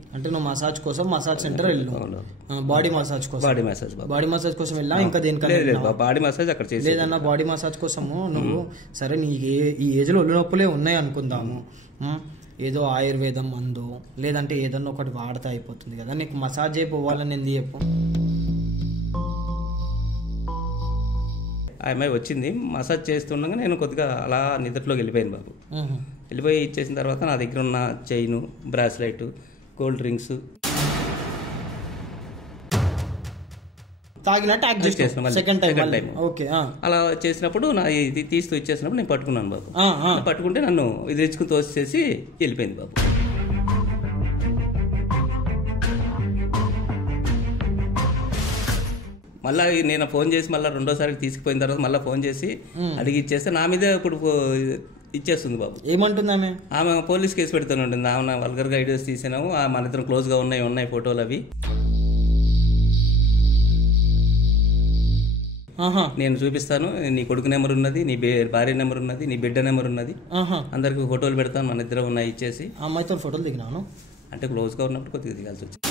అంటే నువ్వు మసాజ్ కోసం మసాజ్ సెంటర్ వెళ్ళు, బాడీ మసాజ్ కోసం. బాడీ మసాజ్ కోసం వెళ్ళా, ఇంకా దేనికన్నా? బాడీ మసాజ్ అక్కడ చేసి లేదన్నా బాడీ మసాజ్ కోసము నువ్వు సరే నీకు ఈ ఏజ్ లో ఒళ్ళు నొప్పులే ఉన్నాయి అనుకుందాము, ఏదో ఆయుర్వేదం మందు లేదంటే ఏదన్నా ఒకటి వాడితే అయిపోతుంది కదా, నీకు మసాజ్ అయిపోవాలని ఎందుకు చెప్పు? ఆ అమ్మాయి వచ్చింది, మసాజ్ చేస్తుండగా నేను కొద్దిగా అలా నిద్రలోకి వెళ్ళిపోయాను బాబు. వెళ్ళిపోయి ఇచ్చేసిన తర్వాత నా దగ్గర ఉన్న chain, bracelet, cool drinks second time అలా చేసినప్పుడు నా ఇది తీస్తూ ఇచ్చేసినప్పుడు నేను పట్టుకున్నాను బాబు. పట్టుకుంటే నన్ను ఇది తెచ్చుకుని తోసేసి వెళ్ళిపోయింది బాబు. మళ్ళీ నేను ఫోన్ చేసి మళ్ళీ రెండోసారి తీసుకుపోయిన తర్వాత మళ్ళీ ఫోన్ చేసి అడిగి ఇచ్చేస్తే నా మీదే ఇప్పుడు ఇచ్చేస్తుంది బాబు. ఏమంటుంది ఆమె? ఆమె పోలీస్ కేసు పెడుతూనే ఉంటుంది. ఆమె వల్గర్గా వీడియోస్ తీసినాము, మన ఇద్దరం క్లోజ్గా ఉన్నాయి ఫోటోలు అవి. నేను చూపిస్తాను, నీ కొడుకు నెంబర్ ఉన్నది, నీ భార్య నెంబర్ ఉన్నది, నీ బిడ్డ నెంబర్ ఉన్నది, అందరికి ఫోటోలు పెడతాను, మన ఇద్దరం ఉన్నాయి ఇచ్చేసి. అమ్మాయితో ఫోటోలు దిగినాను అంటే క్లోజ్గా ఉన్నప్పుడు కొద్దిగా దిగాల్సి వచ్చింది.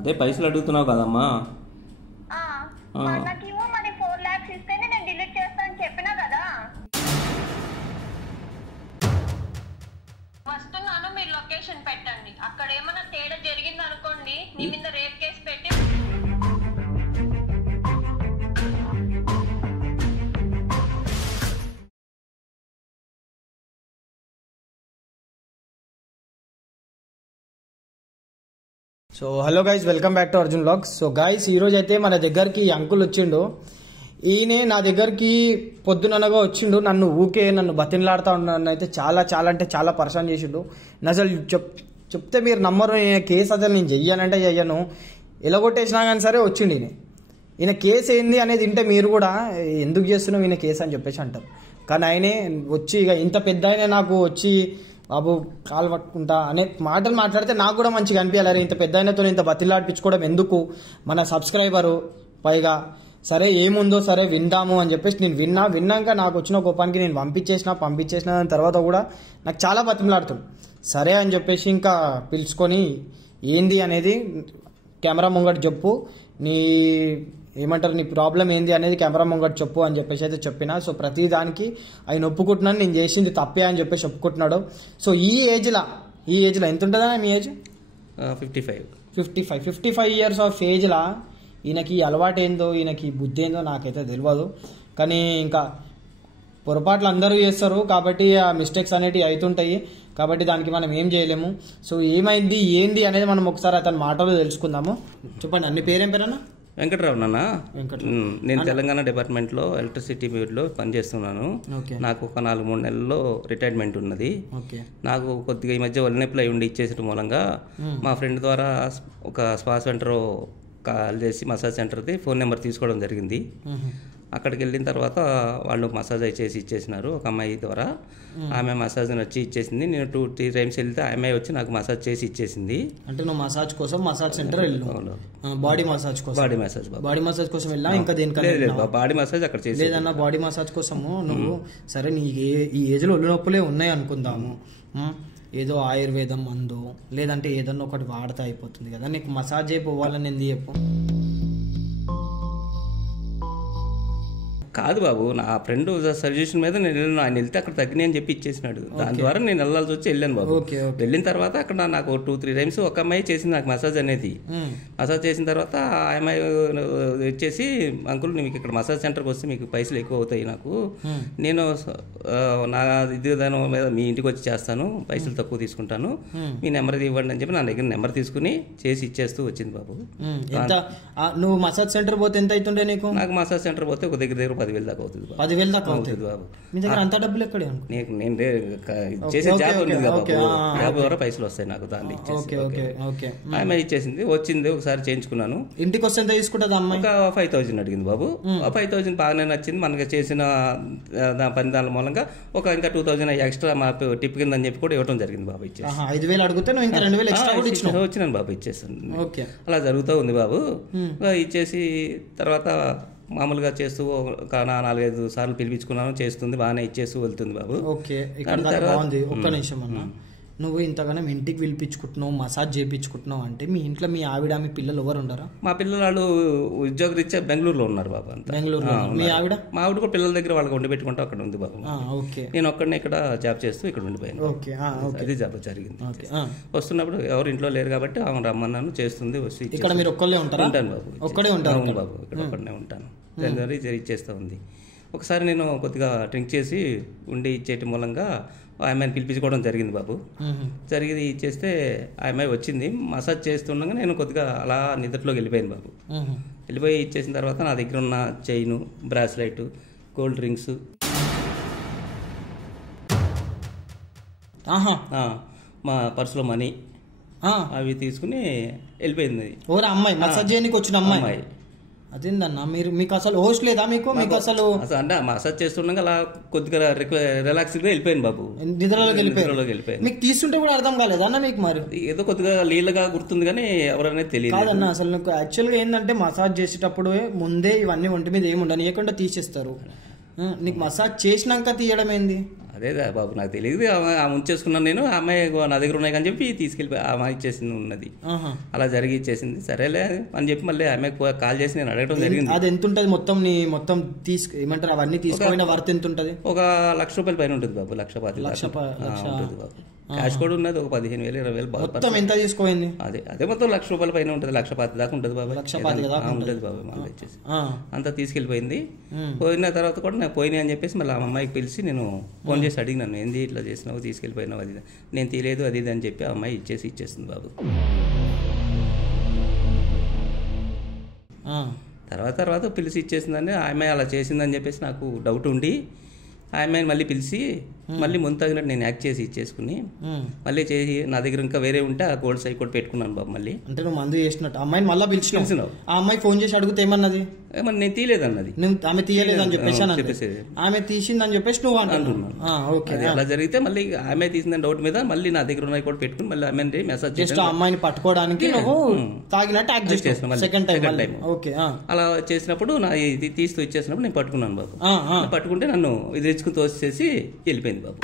అదే పైసలు అడుగుతున్నావు కదమ్మా. వస్తున్నాను, మీరు లొకేషన్ పెట్టండి. అక్కడ ఏమైనా తేడా జరిగింది అనుకోండి, నీ మీద రేప్ కేసు పెట్టి. So hello guys, welcome back to Arjun vlogs. So guys, ఈరోజు అయితే మన దగ్గరికి అంకుల్ వచ్చిండు. ఈయనే నా దగ్గరికి పొద్దుననగా వచ్చిండు, నన్ను బతిన్లాడుతూ ఉన్నాను. అయితే చాలా అంటే చాలా పరేషాన్ చేసిండు. అసలు చెప్తే మీరు నమ్మరు, కేసు అసలు నేను చెయ్యానంటే చెయ్యను, ఎలగొట్టేసినా కానీ సరే వచ్చిండు ఈయన కేసు ఏంది అనేది వింటే మీరు కూడా ఎందుకు చేస్తున్నావు ఈయన కేసు అని చెప్పేసి అంటారు. కానీ ఆయనే వచ్చి ఇక ఇంత పెద్ద ఆయన నాకు వచ్చి బాబు కాలు పట్టుకుంటా అనే మాటలు మాట్లాడితే నాకు కూడా మంచిగా అనిపించాలి. ఇంత పెద్ద అయినతో ఇంత బతిలాడిపించుకోవడం ఎందుకు, మన సబ్స్క్రైబరు పైగా. సరే ఏముందో సరే విందాము అని చెప్పేసి నేను విన్నాక నాకు వచ్చిన కోపానికి నేను పంపించేసిన దాని తర్వాత కూడా నాకు చాలా బతిమలాడుతుంది. సరే అని చెప్పేసి ఇంకా పిలుచుకొని ఏంది అనేది కెమెరా ముంగట చెప్పు, నీ ప్రాబ్లం ఏంది అనేది కెమెరా ముంగట చెప్పు అని చెప్పేసి అయితే చెప్పిన. సో ప్రతి దానికి ఆయన ఒప్పుకుంటున్నాను, నేను చేసింది తప్పే అని చెప్పేసి ఒప్పుకుంటున్నాడు. సో ఈ ఏజ్లో ఎంత ఉంటుందా మీ ఏజ్? 55 ఇయర్స్ ఆఫ్ ఏజ్లా ఈయనకి అలవాటు ఏందో, ఈయనకి బుద్ధి ఏందో నాకైతే తెలియదు. కానీ ఇంకా పొరపాట్లు అందరూ చేస్తారు కాబట్టి ఆ మిస్టేక్స్ అనేటివి అవుతుంటాయి, కాబట్టి దానికి మనం ఏం చేయలేము. సో ఏమైంది ఏంది అనేది మనం ఒకసారి అతని మాటలు తెలుసుకుందాము. చెప్పండి, అన్ని పేరేం పేరన్నా? వెంకట్రావు నాన్న. నేను తెలంగాణ డిపార్ట్మెంట్లో ఎలక్ట్రిసిటీ బోర్డులో పనిచేస్తున్నాను. నాకు ఒక 4-3 నెలల్లో రిటైర్మెంట్ ఉన్నది. నాకు కొద్దిగా ఈ మధ్య ఒళ్ళనొప్పులు అయి ఉండి ఇచ్చేసిన మూలంగా మా ఫ్రెండ్ ద్వారా ఒక స్పా సెంటర్ కాల్ చేసి మసాజ్ సెంటర్ది ఫోన్ నెంబర్ తీసుకోవడం జరిగింది. అక్కడికి వెళ్ళిన తర్వాత వాళ్ళు మసాజ్ చేసి ఇచ్చేసినారు ఒక అమ్మాయి ద్వారా. ఆమె మసాజ్ వచ్చి ఇచ్చేసింది. నేను 2-3 టైమ్స్ వెళ్తే ఆ అమ్మాయి వచ్చి నాకు మసాజ్ చేసి ఇచ్చేసింది. అంటే నువ్వు మసాజ్ కోసం మసాజ్ సెంటర్ వెళ్ళు, బాడీ మసాజ్ కోసం వెళ్ళా, ఇంకా దేనికన్నా? బాడీ మసాజ్ అక్కడ చేసి. లేదన్నా బాడీ మసాజ్ కోసము నువ్వు సరే నీకు ఈ ఏజ్ లో ఒళ్ళు నొప్పులే ఉన్నాయి అనుకుందాము, ఏదో ఆయుర్వేదం మందు లేదంటే ఏదన్నా ఒకటి వాడితే అయిపోతుంది కదా, నీకు మసాజ్ అయిపోవాలని ఎందుకు చెప్పు? కాదు బాబు, నా ఫ్రెండ్ సజెషన్ మీద నేను వెళ్ళాను. ఆయన వెళ్తే అక్కడ తగ్గినాయి అని చెప్పి ఇచ్చేసినాడు. దాని ద్వారా నేను వెళ్ళాల్సి వచ్చి వెళ్ళాను బాబు. వెళ్ళిన తర్వాత అక్కడ నాకు 2-3 టైమ్స్ ఒక అమ్మాయి చేసింది నాకు మసాజ్ అనేది. మసాజ్ చేసిన తర్వాత ఆ అమ్మాయి వచ్చేసి, అంకుల్ మీకు ఇక్కడ మసాజ్ సెంటర్కి వస్తే మీకు పైసలు ఎక్కువ అవుతాయి, నాకు నేను నా విధానం మీద మీ ఇంటికి వచ్చి చేస్తాను, పైసలు తక్కువ తీసుకుంటాను, మీ నెంబర్ ఇవ్వండి అని చెప్పి నా దగ్గర నెంబర్ తీసుకుని చేసి ఇచ్చేస్తూ వచ్చింది బాబు. నువ్వు మసాజ్ సెంటర్ పోతే ఎంత అవుతుండే నీకు? నాకు మసాజ్ సెంటర్ పోతే ఒక దగ్గర 10,000 దాకా అవుతుంది. 10,000 దాకా అవుతుంది బాబు. మీ దగ్గర అంత డబ్బులు ఎక్కడే? నేను చేసే జాబ్ ఉంది కదా బాబు, జాబ్ ద్వారా పైసలు వస్తాయి నాకు. దాన్ని ఆమె ఇచ్చేసింది, వచ్చింది, ఒకసారి చేయించుకున్నాను. ఇంటికి వస్తే ఎంత తీసుకుంటుంది అమ్మాయి? ఒక 5,000 అడిగింది బాబు. 5,000 బాగానే నచ్చింది. మనకి చేసిన పని దాని మూలంగా ఇంకా 2,000 ఎక్స్ట్రా మా టిప్ కింద అని చెప్పి కూడా ఇవ్వడం జరిగింది బాబు. ఇచ్చేసి 5,000 అడిగితే ఇంకా 2,000 ఎక్స్ట్రా వచ్చినాను బాబు. ఇచ్చేసాను. అలా జరుగుతూ ఉంది బాబు. ఇచ్చేసి తర్వాత మామూలుగా చేస్తూ ఒక 4-5 సార్లు పిలిపించుకున్నాను, చేస్తుంది బాగానే, ఇచ్చేస్తూ వెళ్తుంది బాబు. ఒక్క నిమిషం అన్న, నువ్వు ఇంతగానో ఇంటికి పిలిపించుకుంటున్నావు, మసాజ్ చేయించుకుంటున్నావు అంటే మీ ఇంట్లో మీ ఆవిడ మీ పిల్లలు ఎవరు ఉండరా? మా పిల్లలు ఉద్యోగరీత్యా బెంగళూరులో ఉన్నారు బాబు. అంతా బెంగళూరులో. మీ ఆవిడ? మా ఆవిడ కూడా పిల్లల దగ్గర వాళ్ళకి వండి పెట్టుకుంటూ అక్కడ ఉంది బాబు. ఓకే. నేను ఒక్కడిని ఇక్కడ జాబ్ చేస్తూ ఇక్కడ ఉండిపోయాను. ఓకే. అది జాబ్ జరిగింది. వస్తున్నప్పుడు ఎవరు ఇంట్లో లేరు కాబట్టి ఆమె రమ్మన్నాను, చేస్తుంది. వచ్చి ఇక్కడ మీరు ఒక్కళ్ళే ఉంటారా? ఉంటాను బాబు. ఒక్కడే ఉంటాను బాబు, ఇక్కడ ఒక్కడనే ఉంటాను. డెలివరీ ఇచ్చేస్తూ ఉంది. ఒకసారి నేను కొద్దిగా డ్రింక్ చేసి ఉండి ఇచ్చేటి మూలంగా ఆ అమ్మాయిని పిలిపించుకోవడం జరిగింది బాబు. జరిగింది ఇచ్చేస్తే ఆ అమ్మాయి వచ్చింది. మసాజ్ చేస్తుండగా నేను కొద్దిగా అలా నిద్రలోకి వెళ్ళిపోయాను బాబు. వెళ్ళిపోయి ఇచ్చేసిన తర్వాత నా దగ్గర ఉన్న చైను, బ్రాస్లెట్, కూల్ డ్రింక్స్, మా పర్సులో మనీ అవి తీసుకుని వెళ్ళిపోయింది. అమ్మాయి మసాజ్ చేయడానికి వచ్చిన అమ్మాయి. అదేందన్నా మీకు అసలు హోస్ట్ లేదా? మీకు అసలు అంటే మసాజ్ చేస్తుండగా అలా కొద్దిగా రిలాక్స్ గా వెళ్ళిపోయాను బాబు. నిద్రలోకి వెళ్ళిపోయాను. మీకు తీసుకుంటే కూడా అర్థం కాలేదు అన్న మీకు? మరి ఏదో కొద్దిగా లీలగా గుర్తుంది కానీ ఎవరనేది తెలియదు. కాదన్న, అసలు నాకు యాక్చువల్గా ఏంటంటే మసాజ్ చేసేటప్పుడు ముందే ఇవన్నీ ఒంటి మీద ఏమి ఉండని లేకుండా తీసేస్తారు. నీకు మసాజ్ చేసినాక తీయడం ఏంది? అదే బాబు, నాకు తెలియదు. ఆమె ఉంచేసుకున్నాను నేను. ఆ అమ్మాయి నా దగ్గర ఉన్నాయి అని చెప్పి తీసుకెళ్ళి ఆమె ఇచ్చేసింది ఉన్నది. అలా జరిగి ఇచ్చేసింది. సరేలే అని చెప్పి మళ్ళీ ఆమె కాల్ చేసి నేను అడగడం జరిగింది. అది ఎంత ఉంటుంది మొత్తం ఏమంటారు అవన్నీ తీసుకుపోయిన వర్త్ ఎంత ఉంటుంది? ఒక ₹1,00,000 పైన ఉంటుంది బాబు. 1,05,000 ఉంటుంది బాబు. క్యాష్ కూడా ఉన్నది ఒక 15,000 20,000 మొత్తం ఎంత తీసుకోయింది? అదే మొత్తం ₹1,00,000 పైన ఉంటుంది. 1,05,000 దాకా ఉంటుంది బాబు. ఉంటుంది బాబు. మళ్ళీ వచ్చేసి అంతా తీసుకెళ్ళిపోయింది. పోయిన తర్వాత కూడా నాకు పోయినాయి అని చెప్పేసి మళ్ళీ ఆ అమ్మాయికి పిలిచి నేను ఫోన్ చేసి అడిగినాను, ఏంది ఇట్లా చేసినావు, తీసుకెళ్ళిపోయినావు, అది నేను తీయలేదు అది ఇది అని చెప్పి ఆ అమ్మాయి ఇచ్చేస్తుంది బాబు. తర్వాత పిలిచి ఇచ్చేసిందని ఆ అమ్మాయి అలా చేసిందని చెప్పేసి నాకు డౌట్ ఉండి ఆ అమ్మాయిని మళ్ళీ పిలిచి మళ్ళీ ముందు తగినట్టు నేను యాక్ట్ చేసి ఇచ్చేసుకుని మళ్ళీ చేసి నా దగ్గర ఇంకా వేరే ఉంటే ఆ గోల్డ్ సైడ్ కూడా పెట్టుకున్నాను బాబు. మళ్ళీ అంటే నువ్వు మందు చేసినట్టు అమ్మాయిని మళ్ళీ పిలిచినావు. ఆ అమ్మాయి ఫోన్ చేసి అడిగితే ఏమన్నది? ఏమన్నా నేను తీయలేదన్నది. ఆమె తీయలేదని చెప్పేసి ఆమె తీసిందని చెప్పేసి నువ్వు అంటున్నావు. అలా జరిగితే మళ్ళీ ఆమె తీసిన డౌట్ మీద మళ్ళీ నా దగ్గర ఉన్నాయి కూడా పెట్టుకుని మళ్ళీ ఆమె మెసేజ్ చేసి అమ్మాయిని పట్టుకోవడానికి నువ్వు తాగినట్టు యాక్ట్ చేసిన సెకండ్ టైం. అలా చేసినప్పుడు నా ఇది తీస్తూ ఇచ్చేసినప్పుడు నేను పట్టుకున్నాను బాబు. పట్టుకుంటే నన్ను ఇది తెచ్చుకుని తోసేసి వెళ్ళిపోయింది బాబు.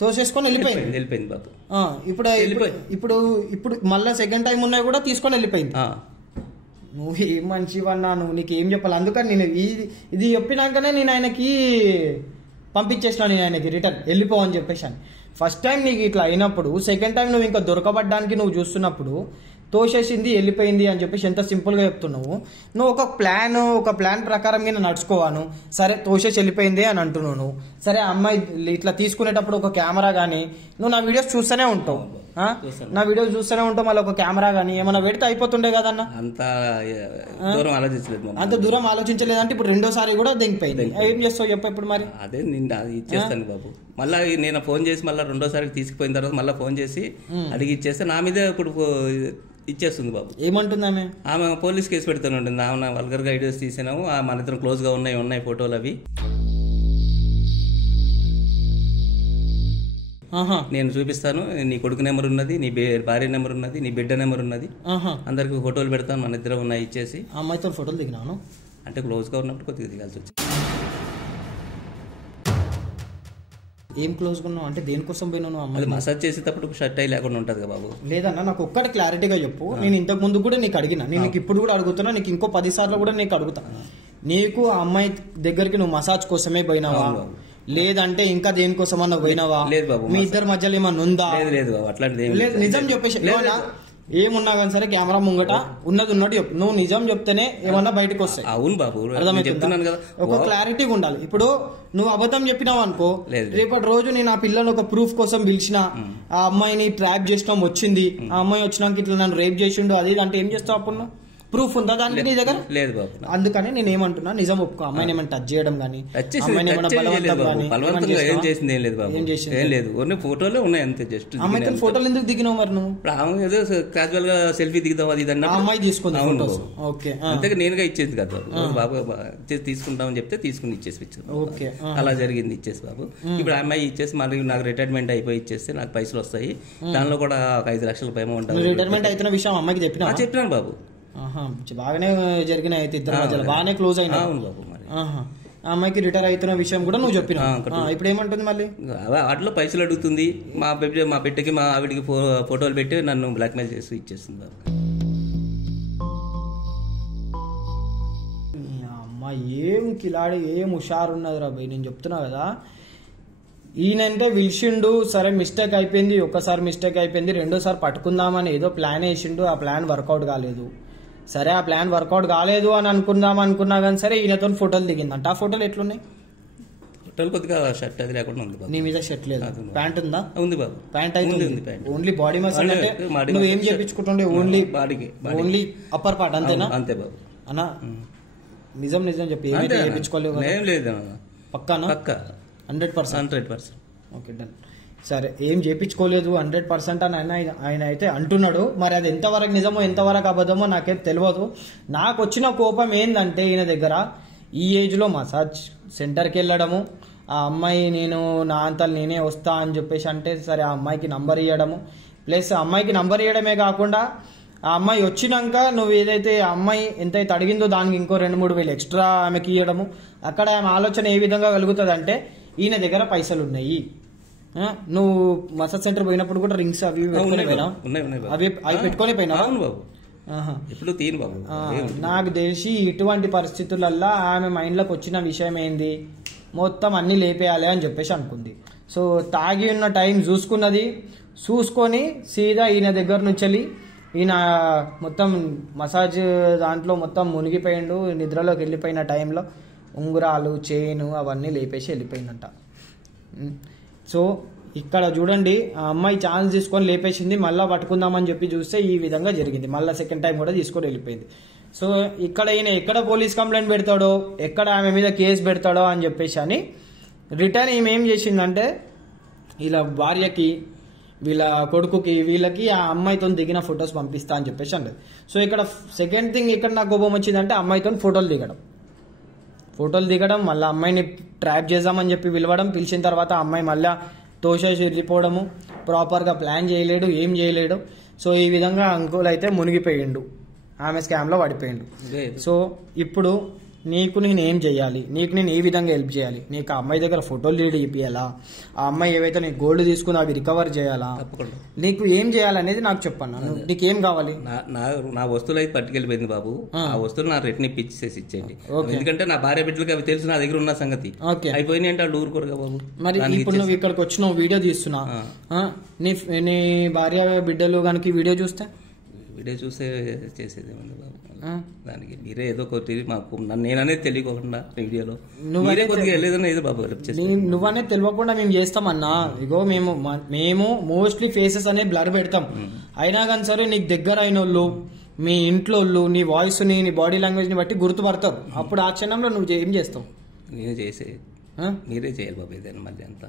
తోసేసుకొని వెళ్ళిపోయింది బాబు. ఇప్పుడు మళ్ళీ సెకండ్ టైం ఉన్నాయి కూడా తీసుకొని వెళ్ళిపోయింది. నువ్వు ఏం మంచివన్నా, నువ్వు నీకేం చెప్పాలి? అందుకని నేను ఇది చెప్పినాకనే నేను ఆయనకి పంపించేసిన, నేను ఆయనకి రిటర్న్ వెళ్ళిపో అని చెప్పేసాను. ఫస్ట్ టైం నీకు ఇట్లా అయినప్పుడు సెకండ్ టైం నువ్వు ఇంకా దొరకబడ్డానికి నువ్వు చూస్తున్నప్పుడు తోసేసింది వెళ్ళిపోయింది అని చెప్పేసి ఎంత సింపుల్గా చెప్తున్నావు. నువ్వు ఒక ప్లాన్ ప్రకారం నేను నడుచుకోవాను. సరే తోసేసి వెళ్ళిపోయింది అని అంటున్నావు. సరే అమ్మాయి ఇట్లా తీసుకునేటప్పుడు ఒక కెమెరా కానీ నువ్వు నా వీడియోస్ చూస్తూనే ఉంటావు. మళ్ళీ ఒక కెమెరా కానీ ఏమైనా పెడితే అయిపోతుండే కదన్నా. అంత దూరం ఆలోచించలేదంటే ఇప్పుడు రెండోసారి కూడా దిగిపోయింది. ఏం చేస్తావు చెప్పు ఇప్పుడు? మరి అదే నేను ఇచ్చేస్తాను బాబు. మళ్ళీ నేను ఫోన్ చేసి మళ్ళీ రెండోసారి తీసుకుపోయిన తర్వాత మళ్ళీ ఫోన్ చేసి అడిగి ఇచ్చేస్తే నా మీద ఇప్పుడు ఇచ్చేస్తుంది బాబు. ఏమంటుంది ఆమె పోలీస్ కేసు పెడుతూనే ఉంటుంది. ఆమె వల్గర్గా ఐడియాస్ తీసినాము, మన ఇద్దరం క్లోజ్గా ఉన్నాయి ఫోటోలు అవి. నేను చూపిస్తాను, నీ కొడుకు నెంబర్ ఉన్నది, నీ భార్య నెంబర్ ఉన్నది, నీ బిడ్డ నెంబర్ ఉన్నది, అందరికి ఫోటోలు పెడతాను, మన ఇద్దరం ఉన్నాయి ఇచ్చేసి. అమ్మాయితో ఫోటోలు దిగినాను అంటే క్లోజ్గా ఉన్నప్పుడు కొద్దిగా దిగాల్సి వచ్చింది. ఏం క్లోజ్గా ఉన్నావు అంటే దేనికోసం పోయినాను? అమ్మాయి మసాజ్ చేసేటప్పుడు షర్ట్ అయి లేకుండా ఉంటుంది కదా బాబు. లేదన్నా, నాకు ఒక్కటి క్లారిటీగా చెప్పు. నేను ఇంతకు ముందు కూడా నీకు అడిగినా, నేను నీకు ఇప్పుడు కూడా అడుగుతున్నా, నీకు ఇంకో 10 సార్లు కూడా నీకు అడుగుతా. నీకు ఆ అమ్మాయి దగ్గరికి నువ్వు మసాజ్ కోసమే పోయినావా, లేదంటే ఇంకా దేనికోసమన్నా పోయినావా? లేదు బాబు. మీ ఇద్దరి మధ్యలో ఏమన్నా ఉందా? లేదు బాబు, అట్లాంటిది లేదు. నిజం చెప్పేసి ఏమున్నా కానీ సరే కెమెరా ముంగట ఉన్నది ఉన్నట్టు చెప్పు. నువ్వు నిజం చెప్తేనే ఏమన్నా బయటకు వస్తాయి. అవును బాబు, చెప్తున్నాను కదా. ఒక క్లారిటీగా ఉండాలి. ఇప్పుడు నువ్వు అబద్ధం చెప్పినావు అనుకో, రేపటి రోజు నేను ఆ పిల్లని ఒక ప్రూఫ్ కోసం పిలిచిన, ఆ అమ్మాయిని ట్రాప్ చేసినాం వచ్చింది, ఆ అమ్మాయి వచ్చినాక ఇట్లా నన్ను రేప్ చేసిండు అది అంటే ఏం చేస్తావు అప్పుడు? ప్రూఫ్ ఉందా దానికి నీ దగ్గర? లేదు బాబు. అందుకని నేను ఏమంటున్నా, నిజం ఒప్పుకో. అమ్మాయిని ఏమైనా టచ్ చేయడం కానీ ఏం చేసింది ఏం లేదు బాబు. ఏం లేదు, ఫోటోలే ఉన్నాయి అంతే. జస్ట్ అమ్మాయితో ఫోటోలు ఎందుకు దిగినావు మరి నువ్వు? ఏదో క్యాజువల్ గా సెల్ఫీ దిగుదాం అది ఇది అమ్మాయి తీసుకుంది. ఓకే, అంతగా నేనుగా ఇచ్చేది కదా బాబు. తీసుకుంటామని చెప్తే తీసుకుని ఇచ్చేసి. ఓకే, అలా జరిగింది ఇచ్చేసి బాబు. ఇప్పుడు అమ్మాయి ఇచ్చేసి మళ్ళీ నాకు రిటైర్మెంట్ అయిపోయి ఇచ్చేస్తే నాకు పైసలు వస్తాయి. దానిలో కూడా ఒక 5 లక్షల పైన ఉంటుంది. రిటైర్మెంట్ అయిన విషయం అమ్మాయికి చెప్పినాను బాబు. బాగానే జరిగినాయి అయితే ఇద్దరు మధ్యలో బాగానే క్లోజ్ అయినా. అవును బాబు. మరి ఆ అమ్మాయికి రిటైర్ అవుతున్న విషయం కూడా నువ్వు చెప్పినా. ఇప్పుడు ఏమంటుంది మళ్ళీ? వాటిలో పైసలు అడుగుతుంది, మా బిడ్డకి మా ఆవిడికి ఫోటోలు పెట్టి నన్ను బ్లాక్మెయిల్ చేసి ఇచ్చేస్తుంది బాబు. అమ్మ ఏం కిలాడి ఏం హుషారున్నది రా భయ్, నేను చెప్తున్నా కదా. ఈయనంటే పిలిచిండు, సరే మిస్టేక్ అయిపోయింది, ఒక్కసారి మిస్టేక్ అయిపోయింది, రెండోసారి పట్టుకుందామని ఏదో ప్లాన్ వేసిండు, ఆ ప్లాన్ వర్కౌట్ కాలేదు. సరే ఆ ప్లాన్ వర్కౌట్ కాలేదు అని అనుకున్నా కానీ సరే ఈయనతో ఫోటోలు దిగిందంట. ఆ ఫోటోలు ఎట్లున్నాయి? ఫోటోలు కొద్దిగా షర్ట్ అది లేకుండా ఉంది బాబు. నీ మీద షర్ట్ లేదు, ప్యాంట్ ఉందా? ఉంది బాబు, ప్యాంట్ అయితే ఉంది. ప్యాంట్ ఓన్లీ బాడీ మసాజ్ అంటే నువ్వు ఏం చేయించుకుంటుండే? ఓన్లీ బాడీకి, ఓన్లీ అప్పర్ పార్ట్ అంతేనా? అంతే బాబు. అన్నా నిజం నిజం చెప్పి ఏమైతే చేయించుకోలేవు? ఏం లేదు పక్కానా? పక్క 100%. Okay done. సరే ఏం చేయించుకోలేదు 100% అని ఆయన అయితే అంటున్నాడు. మరి అది ఎంతవరకు నిజమో ఎంతవరకు అబద్ధమో నాకేం తెలియదు. నాకు వచ్చిన కోపం ఏంటంటే ఈయన దగ్గర ఈ ఏజ్లో మసాజ్ సెంటర్కి వెళ్ళడము, ఆ అమ్మాయి నేను నా అంతలు నేనే వస్తా అని చెప్పేసి అంటే సరే ఆ అమ్మాయికి నంబర్ ఇవ్వడము, ప్లస్ ఆ అమ్మాయికి నంబర్ ఇవ్వడమే కాకుండా ఆ అమ్మాయి వచ్చినాక నువ్వు ఏదైతే ఆ అమ్మాయి ఎంతైతే అడిగిందో దానికి ఇంకో 2-3 వేలు ఎక్స్ట్రా ఆమెకి ఇవ్వడము. అక్కడ ఆమె ఆలోచన ఏ విధంగా కలుగుతుంది అంటే ఈయన దగ్గర పైసలు ఉన్నాయి. నువ్వు మసాజ్ సెంటర్ పోయినప్పుడు కూడా రింగ్స్ అవి అవి పెట్టుకొని పోయినా? నాకు తెలిసి ఇటువంటి పరిస్థితులల్లో ఆమె మైండ్లోకి వచ్చిన విషయం ఏంది, మొత్తం అన్ని లేపేయాలి అని చెప్పేసి అనుకుంది. సో తాగి ఉన్న టైం చూసుకొని సీదా ఈయన దగ్గర నుంచి ఈయన మొత్తం మసాజ్ దాంట్లో మొత్తం మునిగిపోయిండు. నిద్రలోకి వెళ్ళిపోయిన టైంలో ఉంగరాలు చైను అవన్నీ లేపేసి వెళ్ళిపోయిందంట. సో ఇక్కడ చూడండి, ఆ అమ్మాయి ఛాన్స్ తీసుకొని లేపేసింది, మళ్ళీ పట్టుకుందామని చెప్పి చూస్తే ఈ విధంగా జరిగింది. మళ్ళీ సెకండ్ టైం కూడా తీసుకొని వెళ్ళిపోయింది. సో ఇక్కడ ఈయన ఎక్కడ పోలీస్ కంప్లైంట్ పెడతాడో, ఎక్కడ ఆమె మీద కేసు పెడతాడో అని చెప్పేసి అని రిటర్న్ ఈమె ఏం చేసిందంటే వీళ్ళ భార్యకి, వీళ్ళ కొడుకుకి, వీళ్ళకి ఆ అమ్మాయితో దిగిన ఫొటోస్ పంపిస్తా అని చెప్పేసి అంటది. సో ఇక్కడ సెకండ్ థింగ్ ఇక్కడ నాకు కోపం వచ్చిందంటే అమ్మాయితో ఫోటోలు దిగడం, మళ్ళీ అమ్మాయిని ట్రాప్ చేద్దామని చెప్పి పిలిచిన తర్వాత అమ్మాయి మళ్ళీ తోసేసి వెళ్ళిపోవడము, ప్రాపర్గా ప్లాన్ చేయలేడు, ఏం చేయలేడు. సో ఈ విధంగా అంకుల్ అయితే మునిగిపోయిండు, ఆమె స్కామ్లో పడిపోయిండు. సో ఇప్పుడు నీకు నేను ఏం చేయాలి, నీకు నేను ఏ విధంగా హెల్ప్ చేయాలి? నీకు ఆ అమ్మాయి దగ్గర ఫోటోలు తీయాలా, ఆ అమ్మాయి ఏవైతే నీకు గోల్డ్ తీసుకుని అవి రికవర్ చేయాలా, నీకు ఏం చేయాలనేది నాకు చెప్పన్నా. నీకు ఏం కావాలి? నా వస్తువులు అయితే పట్టుకెళ్ళిపోయింది బాబు, ఆ వస్తువులు నా రిటర్న్ ఇచ్చేసి ఇచ్చేయండి. ఎందుకంటే నా భార్య బిడ్డలకి అవి తెలుసు నా దగ్గర ఉన్న సంగతి. అయిపోయినాయి అంటే వాళ్ళు ఊరుకోరుగా బాబు. మరి ఇప్పుడు నువ్వు ఇక్కడికి వచ్చిన వీడియో తీస్తున్నా, నీ భార్య బిడ్డలు కనుక వీడియో చూస్తే చేసేది ఏముంది బాబు? దానికి మీరే ఏదో కొద్ది మాకు నేననేది తెలియకుండా వీడియోలో మీరే కొద్దిగా వెళ్ళేదని ఏదో బాబు నువ్వనే తెలియకుండా మేము చేస్తామన్నా. ఇగో మేము మోస్ట్లీ ఫేసెస్ అనే బ్లర్ పెడతాం, అయినా కానీ సరే నీకు దగ్గర అయిన వాళ్ళు, మీ ఇంట్లో వాళ్ళు నీ వాయిస్ ని, నీ బాడీ లాంగ్వేజ్ ని బట్టి గుర్తుపడతారు. అప్పుడు ఆ క్షణంలో నువ్వు ఏం చేస్తావు? మీరే చేయాలి బాబు ఏదైనా మళ్ళీ అంతా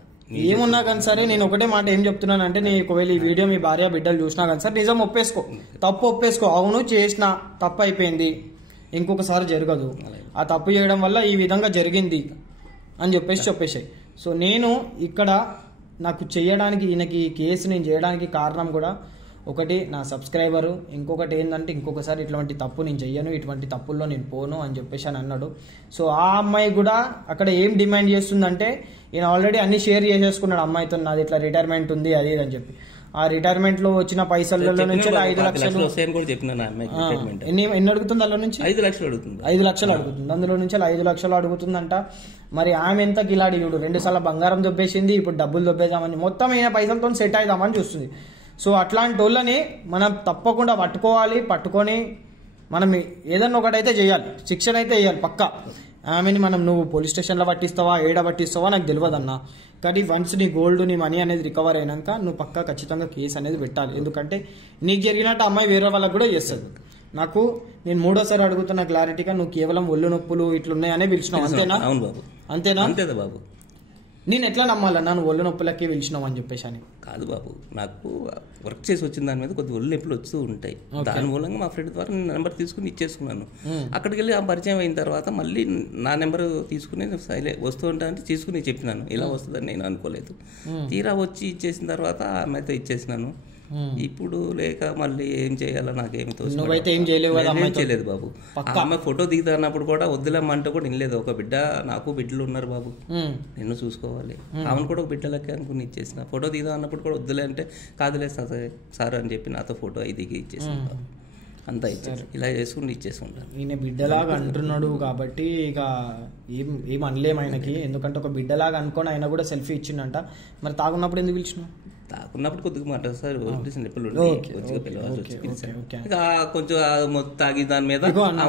ఏమున్నా కానీ సరే. నేను ఒకటే మాట ఏం చెప్తున్నానంటే, నీ ఒకవేళ ఈ వీడియో మీ భార్య బిడ్డలు చూసినా కానీ సరే నిజం ఒప్పేసుకో, తప్పు ఒప్పేసుకో. అవును చేసిన తప్పు అయిపోయింది, ఇంకొకసారి జరగదు, ఆ తప్పు చేయడం వల్ల ఈ విధంగా జరిగింది అని చెప్పేసాయి. సో నేను ఇక్కడ నాకు చేయడానికి, ఈయనకి కేసు నేను చేయడానికి కారణం కూడా ఒకటి నా సబ్స్క్రైబరు, ఇంకొకటి ఏంటంటే ఇంకొకసారి ఇటువంటి తప్పు నేను చెయ్యను, ఇటువంటి తప్పుల్లో నేను పోను అని చెప్పేసి అని అన్నాడు. సో ఆ అమ్మాయి కూడా అక్కడ ఏం డిమాండ్ చేస్తుందంటే, ఈయన ఆల్రెడీ అన్ని షేర్ చేసేసుకున్నాడు అమ్మాయితో, నాది ఇట్లా రిటైర్మెంట్ ఉంది అది అని చెప్పి. ఆ రిటైర్మెంట్ లో వచ్చిన పైసల్లో నుంచి 5 లక్షలు ఎన్ని అడుగుతుంది? అందులో నుంచి 5 లక్షలు అడుగుతుంది. అందులో నుంచి 5 లక్షలు అడుగుతుందంట. మరి ఆమె ఎంత గిలాడి చూడు, 2 సార్లు బంగారం దొబ్బేసింది, ఇప్పుడు డబ్బులు దొబ్బేద్దామని మొత్తం ఈయన పైసలతో సెట్ అవుదామని చూస్తుంది. సో అట్లాంటి వాళ్ళని మనం తప్పకుండా పట్టుకొని మనం ఏదన్నా ఒకటైతే చేయాలి, శిక్షణ అయితే వేయాలి పక్కా. ఆమెని నువ్వు పోలీస్ స్టేషన్లో పట్టిస్తావా, ఏడ పట్టిస్తావా నాకు తెలియదన్నా, కానీ వన్స్ నీ గోల్డ్, నీ మనీ అనేది రికవర్ అయినాక నువ్వు పక్కా ఖచ్చితంగా కేసు అనేది పెట్టాలి. ఎందుకంటే నీకు జరిగినట్టు అమ్మాయి వేరే వాళ్ళకి కూడా చేస్తుంది. నేను 3వ సారి అడుగుతున్న క్లారిటీగా, నువ్వు కేవలం ఒళ్ళు నొప్పులు ఇట్లున్నాయనే పిలిచినావు అంతేనా? అంతేనా బాబు? నేను ఎట్లా నమ్మాలన్నా నువ్వు ఒళ్ళు నొప్పులకి పిలిచినావు అని చెప్పేసి అని? కాదు బాబు, నాకు వర్క్ చేసి వచ్చిన దాని మీద కొద్దిగా ఒళ్ళు నొప్పులు వస్తూ ఉంటాయి. దాని మూలంగా మా ఫ్రెండ్ ద్వారా నేను నెంబర్ తీసుకుని ఇచ్చేసుకున్నాను. అక్కడికి వెళ్ళి ఆ పరిచయం అయిన తర్వాత మళ్ళీ నా నెంబర్ తీసుకుని వస్తూ ఉంటానంటే తీసుకుని చెప్పినాను, ఇలా వస్తుందని నేను అనుకోలేదు. తీరా వచ్చి ఇచ్చేసిన తర్వాత ఆమెతో ఇచ్చేసినాను. ఇప్పుడు లేక మళ్ళీ ఏం చేయాలో నాకేమి నువ్వైతే ఏం చేయలేవు కదా? ఏం చేయలేదు బాబు. ఆమె ఫోటో దిగుతున్నప్పుడు కూడా వద్దులేమంటే కూడా వినలేదు. ఒక బిడ్డ, నాకు బిడ్డలు ఉన్నారు బాబు, నిన్ను చూసుకోవాలి, ఆమెను కూడా ఒక బిడ్డలకి అనుకుని ఇచ్చేసిన. ఫోటో దిగుదా అన్నప్పుడు కూడా వద్దులే అంటే కాదులే సార్ అని చెప్పి నాతో ఫోటో అయి దిగి ఇచ్చేసాను. అంతా ఇచ్చేసి ఇలా చేసుకుని ఇచ్చేసుకుంటాను. ఈయన బిడ్డలాగా అంటున్నాడు కాబట్టి ఇక ఏం అనలేము ఆయనకి. ఎందుకంటే ఒక బిడ్డలాగా అనుకొని ఆయన కూడా సెల్ఫీ ఇచ్చిండంట. మరి తాగున్నప్పుడు ఎందుకు పిలిచినావు? తాకున్నప్పుడు కొద్దిగా మాట సార్ కొంచెం తాగి దాని మీద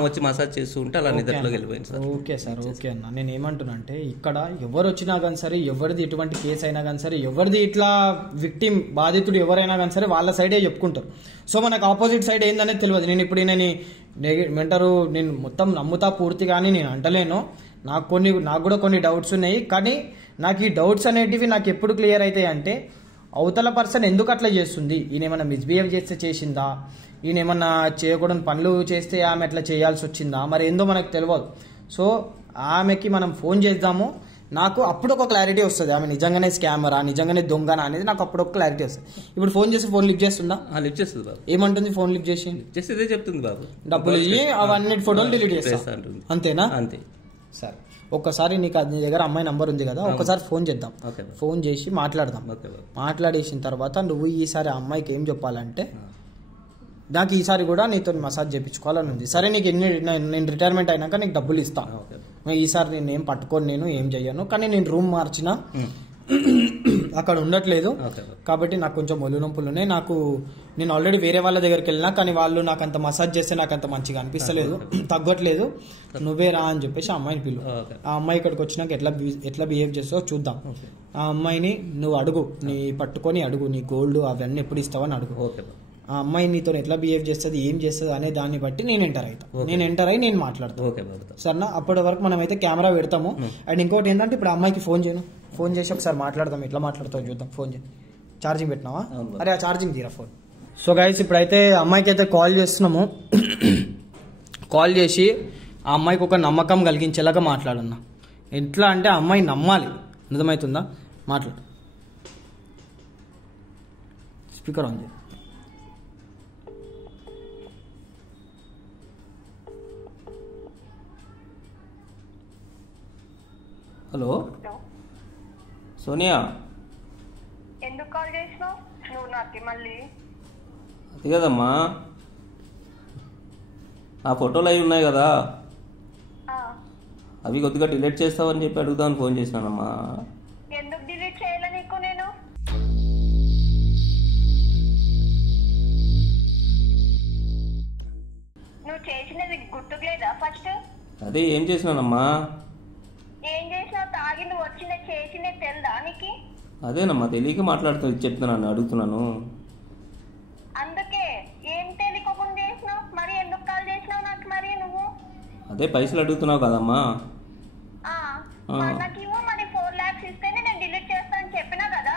వచ్చి మసాజ్ చేస్తూ ఉంటే అలా నిద్రలోకి వెళ్ళిపోయింది సార్. ఓకే సార్, ఓకే అన్న. నేను ఏమంటున్నా అంటే ఇక్కడ ఎవరు వచ్చినా కానీ సరే, ఎవరిది ఎటువంటి కేసు అయినా కానీ సరే, ఎవరిది ఇట్లా విక్టిమ్ బాధితుడు ఎవరైనా కానీ సరే వాళ్ళ సైడే చెప్పుకుంటారు. సో మనకు ఆపోజిట్ సైడ్ ఏందనేది తెలియదు. నేను ఇప్పుడు ఏమంటారు, నేను మొత్తం నమ్ముతా పూర్తిగాని నేను అంటలేను. నాకు కూడా కొన్ని డౌట్స్ ఉన్నాయి. కానీ నాకు ఈ డౌట్స్ అనేటివి నాకు ఎప్పుడు క్లియర్ అవుతాయి అంటే, అవతల పర్సన్ ఎందుకు అట్లా చేస్తుంది, ఈయన ఏమన్నా మిస్బిహేవ్ చేస్తే చేసిందా, ఈయన ఏమన్నా చేయకూడని పనులు చేస్తే ఆమె అట్లా చేయాల్సి వచ్చిందా, మరి ఏందో మనకు తెలియదు. సో ఆమెకి మనం ఫోన్ చేద్దాము. నాకు అప్పుడు ఒక క్లారిటీ వస్తుంది, ఆమె నిజంగానే స్కామరా, నిజంగానే దొంగనా అనేది నాకు అప్పుడు ఒక క్లారిటీ వస్తుంది. ఇప్పుడు ఫోన్ చేసి ఫోన్ లిఫ్ట్ చేస్తుందా? లిఫ్ట్ చేస్తుంది బాబు. ఏమంటుంది ఫోన్ లిఫ్ట్ చేసి? చేసేదే చెప్తుంది బాబు, డబ్బులు ఇవ్వి అవన్నీ ఫోటోలు డిలీట్ చేస్తా అంతేనా? అంతే. సరే, ఒక్కసారి నీకు నీ దగ్గర అమ్మాయి నంబర్ ఉంది కదా, ఒక్కసారి ఫోన్ చేద్దాం. ఫోన్ చేసి మాట్లాడదాం. మాట్లాడేసిన తర్వాత నువ్వు ఈసారి ఆ అమ్మాయికి ఏం చెప్పాలంటే, నాకు ఈసారి కూడా నీతో మసాజ్ చేయించుకోవాలని ఉంది. సరే, నీకు నేను రిటైర్మెంట్ అయినాక నీకు డబ్బులు ఇస్తాను. ఈసారి నేను ఏం పట్టుకొని నేను ఏం చెయ్యను, కానీ నేను రూమ్ మార్చిన అక్కడ ఉండట్లేదు కాబట్టి నాకు కొంచెం ఒళ్ళు నొప్పులు ఉన్నాయి. నేను ఆల్రెడీ వేరే వాళ్ళ దగ్గరికి వెళ్ళినా, కానీ వాళ్ళు నాకు అంత మసాజ్ చేస్తే నాకు అంత మంచిగా అనిపిస్తలేదు, తగ్గట్లేదు, నువ్వే రా అని చెప్పేసి ఆ అమ్మాయిని పిలువు. ఆ అమ్మాయి ఇక్కడికి వచ్చినాక ఎట్లా బిహేవ్ చేస్తావో చూద్దాం. ఆ అమ్మాయిని నువ్వు అడుగు, పట్టుకొని అడుగు, నీ గోల్డ్ అవన్నీ ఎప్పుడు ఇస్తావని అడుగు. ఆ అమ్మాయి నీతో ఎట్లా బిహేవ్ చేస్తుంది, ఏం చేస్తుంది అనే దాన్ని బట్టి నేను ఎంటర్ అయ్యి నేను మాట్లాడతాను. సరేనా? అప్పటి వరకు మనం అయితే కెమెరా పెడతాము. అండ్ ఇంకోటి ఏంటంటే, ఇప్పుడు ఆ అమ్మాయికి ఫోన్ చేసి ఒకసారి మాట్లాడదాం, ఎట్లా మాట్లాడతావు చూద్దాం. ఫోన్ చేయి. ఛార్జింగ్ పెట్టినావా? అరే ఆ ఛార్జింగ్ తీరా ఫోన్. సో గైస్, ఇప్పుడైతే అమ్మాయికి అయితే కాల్ చేస్తున్నాము. కాల్ చేసి ఆ అమ్మాయికి ఒక నమ్మకం కలిగించేలాగా మాట్లాడన్నా. ఎట్లా అంటే ఆ అమ్మాయి నమ్మాలి, అర్థమవుతుందా? మాట్లాడు. స్పీకర్ ఆన్ చేయి. హలో సోనియా, ఎందుకు కాల్ చేసినావు నువ్వు నాకు మళ్ళీ? అది కదమ్మా, నా ఫోటోలు అవి ఉన్నాయి కదా, అవి కొద్దిగా డిలీట్ చేస్తావని చెప్పి అడుగుదామని ఫోన్ చేసినానమ్మా. ఎందుకు డిలీట్ చేయాలి నీకు? నేను నువ్వు చేసినది గుర్తుకులేదా? ఫస్ట్ అదే ఏం చేసినానమ్మా? ఏం చేసినావు? తాగి నువ్వు వచ్చిన చేసిన తెలుదా నీకు? అదేనమ్మా, తెలియక చెప్తున్నాను, అడుగుతున్నాను. అందుకే ఏం తెలియకుండా చేసినావు? మరి ఎందుకు కాల్ చేసినావు నాకు? మరి నువ్వు అదే పైసలు అడుగుతున్నావు కదమ్మా. నాకు ఇవ్వు, మరి 4 lakhs ఇస్తేనే నేను డిలీట్ చేస్తా అని చెప్పినా కదా.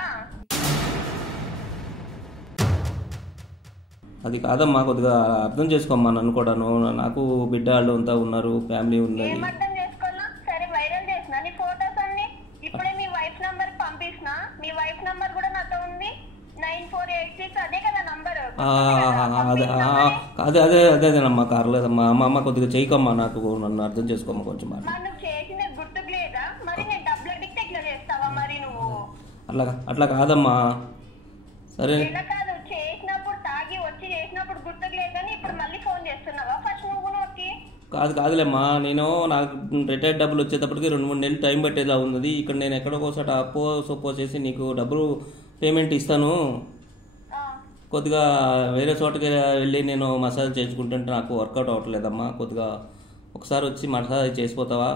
అది కాదమ్మా, కొద్దిగా అర్థం చేసుకోమ్మా నన్ను కూడాను. నాకు బిడ్డ వాళ్ళు అంతా ఉన్నారు, ఫ్యామిలీ ఉంది. ఏం అర్థం చేసుకోవాలా? సరే, వైరల్ చేసిన నీ ఫోటోస్ అన్ని. ఇప్పుడే మీ వైఫ్ నంబర్ పంపిస్తున్నా. మీ వైఫ్ నంబర్ కూడా నాతో ఉంది, 9486. అదే కదా నంబర్? అదేనమ్మా, కార్లేదమ్మా. అమ్మ కొద్దిగా చేయకమ్మా, నాకు నన్ను అర్థం చేసుకోమ్మా కొంచెం. నువ్వు చేసిన గుర్తుకు లేదా? మరి నేను డబ్బులు అడిగితే ఇట్లా చేస్తావా? మరి నువ్వు అట్లా కాదమ్మా. సరే, ఇలా కాదు, చేసినప్పుడు తాగి వచ్చి చేసినప్పుడు గుర్తుకు లేదని ఇప్పుడు మళ్ళీ ఫోన్ చేస్తున్నావా? ఫస్ట్ నువ్వు నోకి కాదులేమ్మా, నేను నాకు రిటైర్డ్ డబ్బులు వచ్చేటప్పటికి 2-3 నెలలు టైం పట్టేలా ఉంది. ఇక్కడ నేను ఎక్కడికోసట అప్పో సొప్పో చేసి నీకు డబ్బులు పేమెంట్ ఇస్తాను. కొద్దిగా వేరే చోటకి వెళ్ళి నేను మసాజ్ చేసుకుంటుంటే నాకు వర్కౌట్ అవ్వట్లేదమ్మా. కొద్దిగా ఒకసారి వచ్చి మసాజ్ చేసిపోతావా?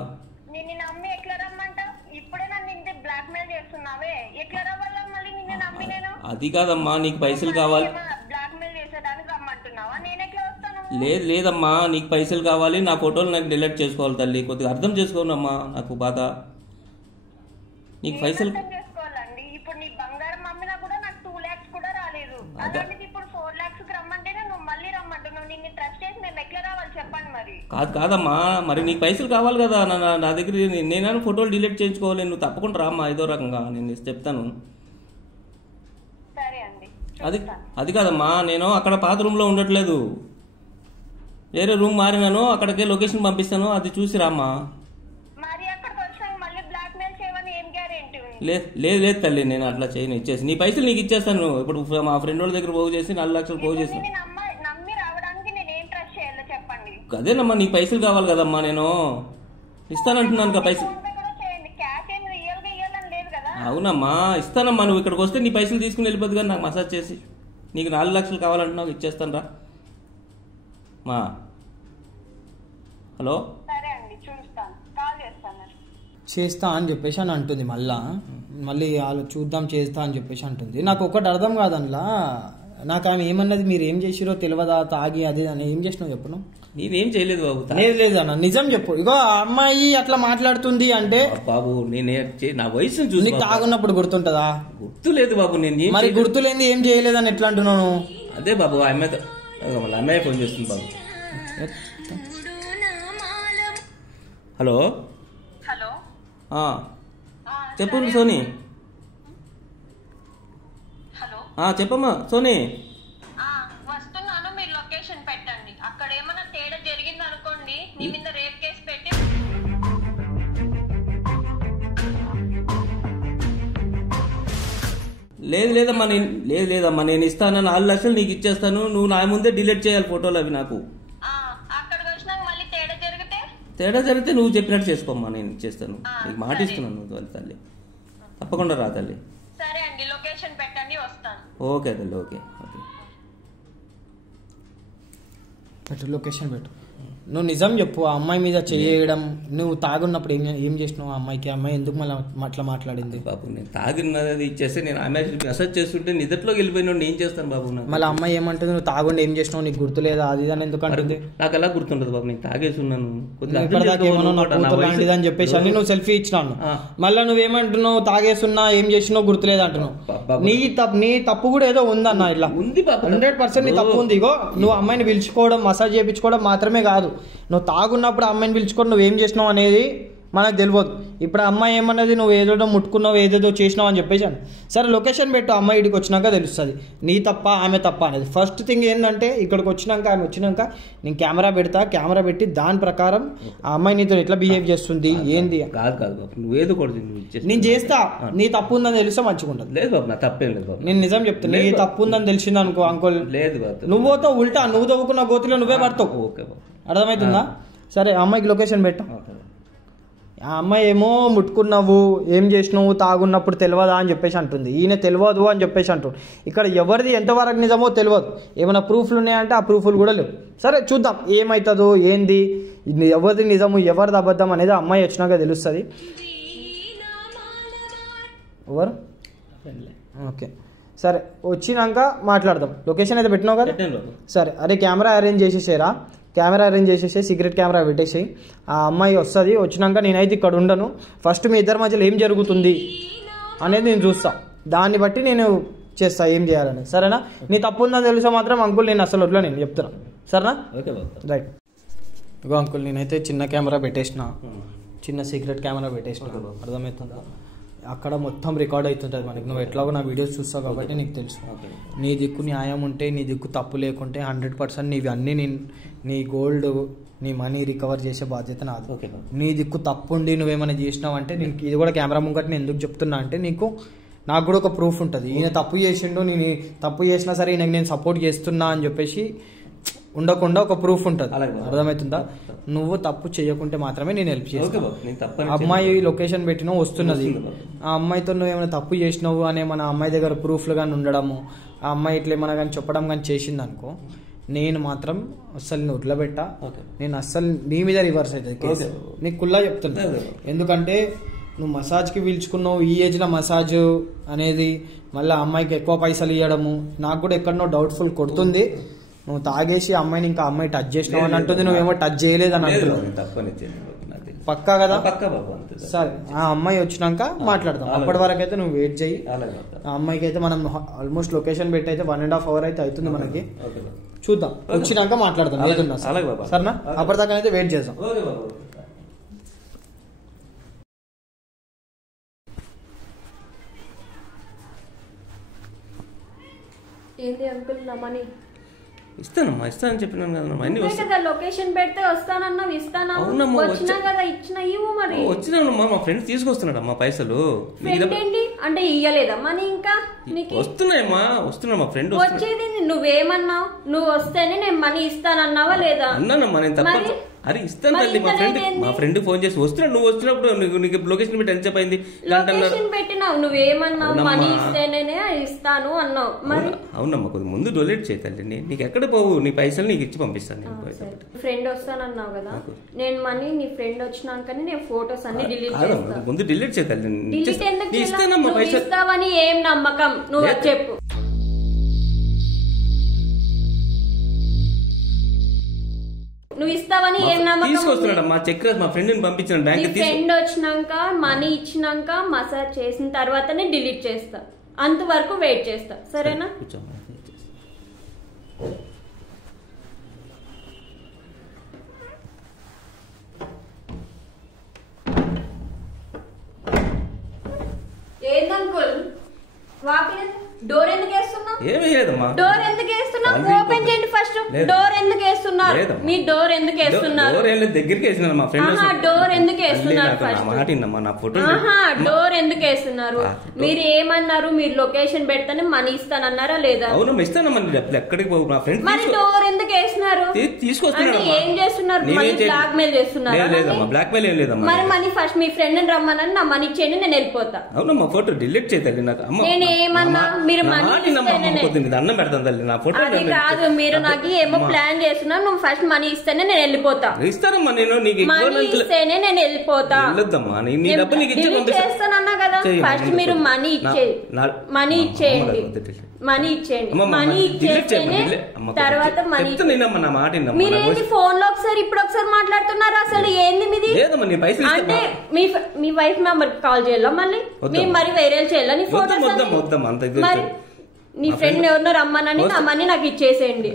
నిన్ను నమ్మి ఎట్లా రమ్మంటావు? ఇప్పుడే నన్ను ఇంత బ్లాక్ మెయిల్ చేస్తున్నావే, ఎట్లా రవ్వాలా మళ్ళీ నిన్ను నమ్మి? నేను అది కాదమ్మా, నీకు పైసలు కావాలి. బ్లాక్ మెయిల్ చేసేదానికి రమ్మంటున్నావా? నేను ఎట్లా వస్తాను? లేదమ్మా, నీకు పైసలు కావాలి, నా ఫోటోలు నాకు డిలీట్ చేసుకోవాలి తల్లి. కొద్దిగా అర్థం చేసుకోనమ్మా, నాకు బాధ. నీకు పైసలు చేసుకోవాలండి. ఇప్పుడు నీ బంగారం అమ్మినా కూడా నాకు 2 lakhs కూడా రాలేదు. అలాంటిది ఇప్పుడు 4 lakhs రమ్మంటేనే నువ్వు మళ్ళీ రమ్మంటున్నావు. నిన్ను ట్రస్ట్ చేసి నేను ఎట్లా రావాలి చెప్పండి మరి. కాదమ్మా, మరి నీకు పైసలు కావాలి కదా. నా దగ్గర నేనైనా ఫోటోలు డిలీట్ చేయించుకోవాలి. నువ్వు తప్పకుండా రామ్మా, ఏదో రకంగా నేను చెప్తాను. సరే అండి, అది అది కాదమ్మా, నేను అక్కడ పాత రూమ్లో ఉండట్లేదు, వేరే రూమ్ మారినాను, అక్కడికే లొకేషన్ పంపిస్తాను, అది చూసి రామ్మా. మరి అక్కడికి వచ్చాక మళ్ళీ బ్లాక్ మెయిల్ చేయమని ఏం గ్యారెంటీ ఉంది? లేదు లేదు తల్లి, నేను అట్లా చేయను, ఇచ్చేసి నీ పైసలు నీకు ఇచ్చేస్తాను. ఇప్పుడు మా ఫ్రెండ్ వాళ్ళ దగ్గర పోగు చేసి 4 లక్షలు పోగు చేసి నమ్మి రావడానికి నేను ఏం ట్రస్ట్ చేయాలో చెప్పండి. అదేనమ్మా, నీ పైసలు కావాలి కదమ్మా, నేను ఇస్తానంటున్నాను కదా పైసలు. క్యాష్ ఏం రియల్ గా ఇవ్వాలని లేదు కదా. అవునమ్మా ఇస్తానమ్మా, నువ్వు ఇక్కడికి వస్తే నీ పైసలు తీసుకుని వెళ్ళిపోద్దు కానీ నాకు మసాజ్ చేసి, నీకు 4 లక్షలు కావాలంటున్నావు, ఇచ్చేస్తాను రా మా. హలో సరే అండి, చూస్తాను, కాల్ చేస్తాను. చేస్తా అని చెప్పేసి అని అంటుంది, మళ్ళీ వాళ్ళు చూద్దాం చేస్తా అని చెప్పేసి అంటుంది. నాకు ఒకటి అర్థం కాదు అందులో, నాకు ఆమె ఏమన్నది మీరు ఏం చేసిరో తెలియదా, తాగి అది అని ఏం చేసినావు చెప్పను. నేనేం చేయలేదు బాబు. లేదు అన్న, నిజం చెప్పు. ఇగో ఆ అమ్మాయి అట్లా మాట్లాడుతుంది అంటే బాబు నా వయసును చూసి నీకు తాగున్నప్పుడు గుర్తుంటదా? గుర్తు లేదు బాబు. నేను మరి గుర్తులేంది ఏం చేయలేదని ఎట్లా అంటున్నాను? అదే బాబు, ఆ అమ్మాయితో వాళ్ళ అమ్మాయి ఫోన్ చేస్తుంది బాబు. హలో హలో చెప్పు సోనీ. హలో చెప్పమ్మా సోనీ. వస్తున్నాను, మీరు లొకేషన్ పెట్టండి. అక్కడ ఏమైనా తేడా జరిగింది అనుకోండి, నీ మీద రేప్ కేసు పెట్టి. లేదమ్మా నేను ఇస్తాను, 4 లక్షలు నీకు ఇచ్చేస్తాను, నువ్వు నా ముందే డిలీట్ చేయాలి ఫోటోలు అవి నాకు. అక్కడికి వచ్చినాక మళ్ళీ తేడా జరిగితే నువ్వు చెప్పినట్టు చేసుకోమ్మా, నేను ఇచ్చేస్తాను, నీకు మాట ఇస్తున్నాను. నువ్వు తల్లి తప్పకుండా రా తల్లి. సరే అండి, లొకేషన్ పెట్టండి, వస్తాను. ఓకే తల్లి, ఓకే పెట్టు, లొకేషన్ పెట్టు. నువ్వు నిజం చెప్పు, ఆ అమ్మాయి మీద చేయడం, నువ్వు తాగున్నప్పుడు ఏం చేసినావు ఆ అమ్మాయికి? అమ్మాయి ఎందుకు మళ్ళీ అట్లా మాట్లాడింది? బాబు నేను తాగినది ఇచ్చేస్తే నేను ఆమె మెసేజ్ చేస్తుంటే నిద్రలోకి వెళ్ళిపోయినా ఏం చేస్తాను బాబు? మళ్ళీ అమ్మాయి ఏమంటుంది, నువ్వు తాగుండి ఏం చేసినావు నీకు గుర్తులేదా అది అని ఎందుకు అంటుంది? నాకు ఎలా గుర్తుండదు బాబు, నేను తాగేసి ఉన్నాను అని చెప్పేసి అని నువ్వు సెల్ఫీ ఇచ్చినాను. మళ్ళీ నువ్వేమంటున్నావు, తాగేసున్నా ఏం చేసినావు గుర్తులేదు అంటున్నావు. నీ తప్పు కూడా ఏదో ఉందన్న, ఇట్లా ఉంది 100% నీ తప్పు ఉంది. ఇగో నువ్వు అమ్మాయిని పిలుచుకోవడం, మసాజ్ చేయించుకోవడం మాత్రమే కాదు, నువ్వు తాగున్నప్పుడు అమ్మాయిని పిలుచుకొని నువ్వేం చేసినావు అనేది మనకు తెలియదు. ఇప్పుడు అమ్మాయి ఏమన్నది, నువ్వు ఏదో ముట్టుకున్నావు ఏదేదో చేసినావు అని చెప్పేసి అని. సరే లొకేషన్ పెట్టు, అమ్మాయి ఇక్కడికి వచ్చినాక తెలుస్తుంది నీ తప్ప ఆమె తప్ప అనేది. ఫస్ట్ థింగ్ ఏంటంటే, ఇక్కడికి వచ్చినాక ఆమె వచ్చినాక నేను కెమెరా పెడతా, కెమెరా పెట్టి దాని ప్రకారం ఆ అమ్మాయి నీతో ఎట్లా బిహేవ్ చేస్తుంది ఏంది. కాదు నువ్వేదో నేను చేస్తా, నీ తప్పు ఉందని తెలిస్తే మంచిగా ఉంటుంది. లేదు బాబు, నా తప్పేం లేదు బాబు, నేను నిజం చెప్తాను. నీ తప్పు ఉందని తెలిసింది అనుకో అంకోల్, లేదు బాబు, నువ్వుతో ఉల్టా నువ్వు తవ్వుకున్న గోతిలో నువ్వే పడతావు. ఓకే బాబు, అర్థమవుతుందా? సరే అమ్మాయికి లొకేషన్ పెట్టు. ఆ అమ్మాయి ఏమో ముట్టుకున్నావు ఏం చేసినావు తాగున్నప్పుడు తెలియదా అని చెప్పేసి అంటుంది, ఈయన తెలియదు అని చెప్పేసి అంటుంది. ఇక్కడ ఎవరిది ఎంతవరకు నిజమో తెలియదు, ఏమైనా ప్రూఫ్లు ఉన్నాయంటే ఆ ప్రూఫ్లు కూడా లేవు. సరే చూద్దాం ఏమవుతుందో ఏంది, ఎవరిది నిజము ఎవరిది అబద్ధం అనేది అమ్మాయి వచ్చినాక తెలుస్తుంది. ఎవరు ఓకే సరే వచ్చినాక మాట్లాడదాం. లొకేషన్ అయితే పెట్టినావు కదా, సరే అరే కెమెరా అరేంజ్ చేసేసేరా, కెమెరా అరేంజ్ చేసేసి సీక్రెట్ కెమెరా పెట్టేసేయి. ఆ అమ్మాయి వస్తుంది, వచ్చినాక నేనైతే ఇక్కడ ఉండను, ఫస్ట్ మీ ఇద్దరి మధ్యలో ఏం జరుగుతుంది అనేది నేను చూస్తా, దాన్ని బట్టి నేను చేస్తా ఏం చేయాలని. సరేనా? నీ తప్పు ఉందని తెలిసా మాత్రం అంకుల్ నేను అసలు వడ్లో నేను చెప్తున్నా. సరేనా? రైట్. ఇగో అంకుల్ నేనైతే చిన్న కెమెరా పెట్టేసిన, చిన్న సీక్రెట్ కెమెరా పెట్టేసిన, అర్థమవుతుందా? అక్కడ మొత్తం రికార్డ్ అవుతుంటుంది మనకి, నువ్వు ఎట్లాగో నా వీడియోస్ చూస్తావు కాబట్టి నీకు తెలుసు. నీ దిక్కు న్యాయం ఉంటే, నీ దిక్కు తప్పు లేకుంటే 100% నీవి అన్నీ నీ గోల్డ్ నీ మనీ రికవర్ చేసే బాధ్యత నాది. నీ దిక్కు తప్పు ఉండి నువ్వేమైనా చేసినావు అంటే నీకు ఇది కూడా కెమెరా ముంగట నేను ఎందుకు చెప్తున్నా అంటే, నాకు కూడా ఒక ప్రూఫ్ ఉంటుంది. ఈయన తప్పు చేసిండు, నేను తప్పు చేసినా సరే ఈయనకి నేను సపోర్ట్ చేస్తున్నా అని చెప్పేసి ఉండకుండా ఒక ప్రూఫ్ ఉంటుంది. అర్థమవుతుందా? నువ్వు తప్పు చేయకుంటే మాత్రమే నేను హెల్ప్ చేస్తాను. అమ్మాయి లొకేషన్ పెట్టినా వస్తున్నది, ఆ అమ్మాయితో నువ్వు ఏమైనా తప్పు చేసినావు అనే మన అమ్మాయి దగ్గర ప్రూఫ్లు కానీ ఉండడము, ఆ అమ్మాయి ఇట్లా ఏమైనా కానీ చెప్పడం కానీ చేసింది అనుకో, నేను మాత్రం అస్సలు వదిలిపెట్టా. నేను అస్సలు నీ మీద రివర్స్ అవుతుంది కేసు, నీకు కుల్లా చెప్తున్నా. ఎందుకంటే నువ్వు మసాజ్కి పిలుచుకున్నావు, ఈ ఏజ్లో మసాజ్ అనేది మళ్ళీ అమ్మాయికి ఎక్కువ పైసలు ఇవ్వడము నాకు కూడా ఎక్కడనో డౌట్ఫుల్ కొడుతుంది. నువ్వు తాగేసి అమ్మాయిని ఇంకా అమ్మాయి టచ్ చేసినావు అని అంటుంది, నువ్వేమో టచ్ చేయలేదు అని అంటున్నావు. పక్కా కదా? సరే ఆ అమ్మాయి వచ్చినాక మాట్లాడదాం, అప్పటి వరకు అయితే నువ్వు వెయిట్ చేయి. ఆ అమ్మాయికి అయితే మనం ఆల్మోస్ట్ లొకేషన్ పెట్టి అయితే 1.5 hour అయితే అవుతుంది మనకి. చూద్దాం, వచ్చినాక మాట్లాడదాం ఏదున్నా. సరేనా? అప్పటిదాకా అయితే వెయిట్ చేద్దాం. ఏంది అంకుల్ నా మనీ ఇస్తానమ్మా, ఇస్తానని చెప్పినాను కదమ్మా. అన్ని కదా లొకేషన్ పెడితే వస్తానన్నావు, ఇస్తానా? వచ్చినా కదా, ఇచ్చిన ఇవ్వు మరి. వచ్చినామ్మా, మా ఫ్రెండ్ తీసుకొస్తున్నాడమ్మా పైసలు. ఫ్రెండ్ ఏంటి అంటే ఇయ్యలేదా మనీ? ఇంకా వస్తున్నాయమ్మా, వస్తున్నా మా ఫ్రెండ్ వచ్చేది. నువ్వేమన్నావు? నువ్వు వస్తేనే నేను మనీ ఇస్తానన్నావా లేదా? అన్నానమ్మా నేను తప్ప. అరే ఇస్తాను తల్లి, మా ఫ్రెండ్ ఫోన్ చేసి వస్తున్నాడు. నువ్వు వచ్చినప్పుడు నీకు లొకేషన్ పెట్టి ఎంత చెప్పయింది? లొకేషన్ పెట్టినావు, నువ్వేమన్నావు? మనీ ఇస్తేనే ఇస్తాను అన్నావు. మరి అవునమ్మా, కొద్దిగా ముందు డొనేట్ చేయ తల్లి. నీకు ఎక్కడ పోవు, నీ పైసలు నీకు ఇచ్చి పంపిస్తాను. ఫ్రెండ్ వస్తానన్నావు కదా, నేను మనీ నీ ఫ్రెండ్ వచ్చినాకనే నేను ఫోటోస్ అన్ని డిలీట్ చేస్తాను. ముందు డిలీట్ చేయ తల్లి. డిలీట్ ఎందుకు ఇస్తావని ఏం నమ్మకం? నువ్వు చెప్పు. నువ్వు ఇస్తావని ఏం నమ్మకం? తీసుకొస్తున్నాడమ్మా చెక్ రాసి మా ఫ్రెండ్ పంపించాను బ్యాంక్. ఫ్రెండ్ వచ్చినాక మనీ ఇచ్చినాక మసాజ్ చేసిన తర్వాతనే డిలీట్ చేస్తా. అంతవరకు వెయిట్ చేస్తా, సరేనా? ఏందంకుల్ వాకిలి డోర్ ఎందుకు వేస్తున్నావు? ఏమీ లేదమ్మా. డోర్ ఎందుకు వేస్తున్నావు? ఓపెన్ చేయండి ఫస్ట్. డోర్ ఎందుకు వేస్తున్నారు? మీ డోర్ ఎందుకు వేస్తున్నారు? దగ్గరికి వేసినారు మా ఫ్రెండ్. డోర్ ఎందుకు వేస్తున్నారు? ఫస్ట్ డోర్ ఎందుకు వేస్తున్నారు? మీరు ఏమన్నారు? మీరు లొకేషన్ పెడితేనే మనీ ఇస్తానన్నారా లేదా? అవును ఇస్తానమ్మా, ఎక్కడికి పోవు మా ఫ్రెండ్. మరి డోర్ ఎందుకు వేస్తున్నారు? తీసుకొస్తున్నారు. ఏం చేస్తున్నారు? బ్లాక్ మెయిల్ చేస్తున్నారు? లేదమ్మా, బ్లాక్ మెయిల్ ఏం లేదమ్మా. మరి మనీ ఫస్ట్ మీ ఫ్రెండ్ రమ్మనని నా మనీ ఇచ్చేయండి, నేను వెళ్ళిపోతా. అవునమ్మా, ఫోటో డిలీట్ చేయాలి నాకు. నేను ఏమన్నా? మీరు మనీ అన్నం పెడతాను తల్లి. నా ఫోటో అది కాదు, మీరు నాకు ఏమో ప్లాన్ చేస్తున్నారు. నువ్వు ఫస్ట్ మనీ ఇస్తేనే నేను వెళ్ళిపోతా. ఇస్తానమ్మా, నేను మనీ ఇస్తేనే నేను వెళ్ళిపోతా. చేస్తానన్నా కదా. ఫస్ట్ మీరు మనీ ఇచ్చేయండి, మనీ ఇచ్చేయండి, మనీ ఇచ్చేయండి. మనీ ఇచ్చేస్తేనే తర్వాత మనీ. మీరేంటి ఫోన్ లో ఒకసారి ఇప్పుడు ఒకసారి మాట్లాడుతున్నారు? అసలు ఏంది మీది? అంటే మీ వైఫ్ మెంబర్ కాల్ చేయాలా మళ్ళీ? మీరు మరి వేరే చేయాలా? నీ ఫోటో మరి నీ ఫ్రెండ్ ఎవరినో రమ్మనని నా మనీ నాకు ఇచ్చేసేయండి.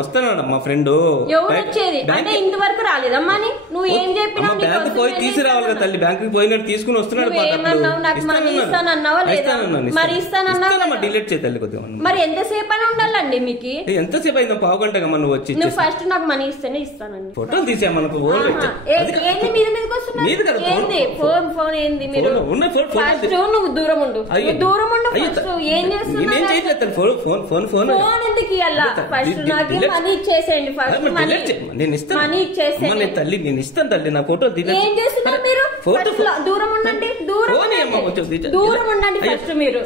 వస్తాను మా ఫ్రెండ్. ఎవరు వచ్చేది అంటే ఇంతవరకు రాలేదమ్మా? నువ్వు ఏం చెప్పినావు? బ్యాంకు పోయి తీసుకురావాలి కదా తల్లి. బ్యాంకు పోయినట్టు తీసుకుని వస్తున్నాడు. ఏమన్నావు? నాకు మనీ ఇస్తానన్నావా లేదా? మరి ఇస్తానన్నావా? డిలీట్ చేయాలి కొద్దిగా. మరి ఎంతసేపు అని ఉండాలండి మీకు? ఎంతసేపు అయిందా? పావుగంట నువ్వు వచ్చి. నువ్వు ఫస్ట్ నాకు మనీ ఇస్తేనే ఇస్తానండి. ఫోటోలు తీసా మనకు. ఏంది మీద మీదకి వస్తున్నారు? ఏంది ఫోన్ ఏంది? మీరు ఫస్ట్ నువ్వు దూరం ఉండు, దూరం ఉండు. ఫస్ట్ ఏం చేస్తున్నారు? ఫోన్ ఎందుకు ఇవ్వాలా? ఫస్ట్ నాకు మనీ ఇచ్చేసేయండి. ఫస్ట్ మనీ ఇచ్చేసేయండి తల్లి. నేను ఇస్తాను తల్లి. నా ఫోటో ఏం చేస్తున్నారు మీరు? దూరం ఉండండి, దూరం ఉండండి ఫస్ట్ మీరు.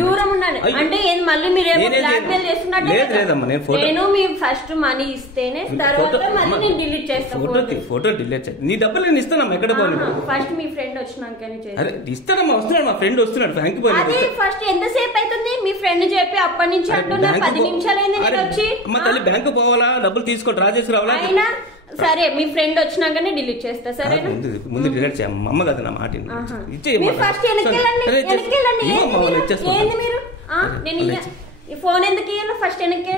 దూరం ఉండండి అంటే మళ్ళీ మీరేమో బ్లాక్ మెయిల్ చేస్తున్నట్టు. నేను మీ ఫస్ట్ మనీ ఇస్తేనే తర్వాత మళ్ళీ నేను డిలీట్ చేస్తాను. ఫోటో డిలీట్ చేస్తాను. నీ డబ్బులు నేను ఇస్తాను. ఎక్కడ ఫస్ట్ మీ ఫ్రెండ్ వచ్చినాకనే ఇస్తానమ్మా. వస్తున్నాడు మా ఫ్రెండ్, వస్తున్నాడు బ్యాంక్ పోయి. అదే ఫస్ట్ ఎంతసేపు అవుతుంది? మీ ఫ్రెండ్ చెప్పి అప్పటి నుంచి అంటున్నా 10 నిమిషాలు అయింది నేను వచ్చి. అమ్మ తల్లి బ్యాంకు పోవాలా? డబ్బులు తీసుకో, డ్రా చేసి రావాలా? అయినా సరే మీ ఫ్రెండ్ వచ్చినాకనే డిలీట్ చేస్తా, సరేనా? ముందు డిలీట్ చేయ. అమ్మ కదా నా మాట. ఫస్ట్ వెనక్కి ఏంది మీరు? నేను ఫోన్ ఎందుకు ఇవ్వాలి? ఫస్ట్ వెనక్కి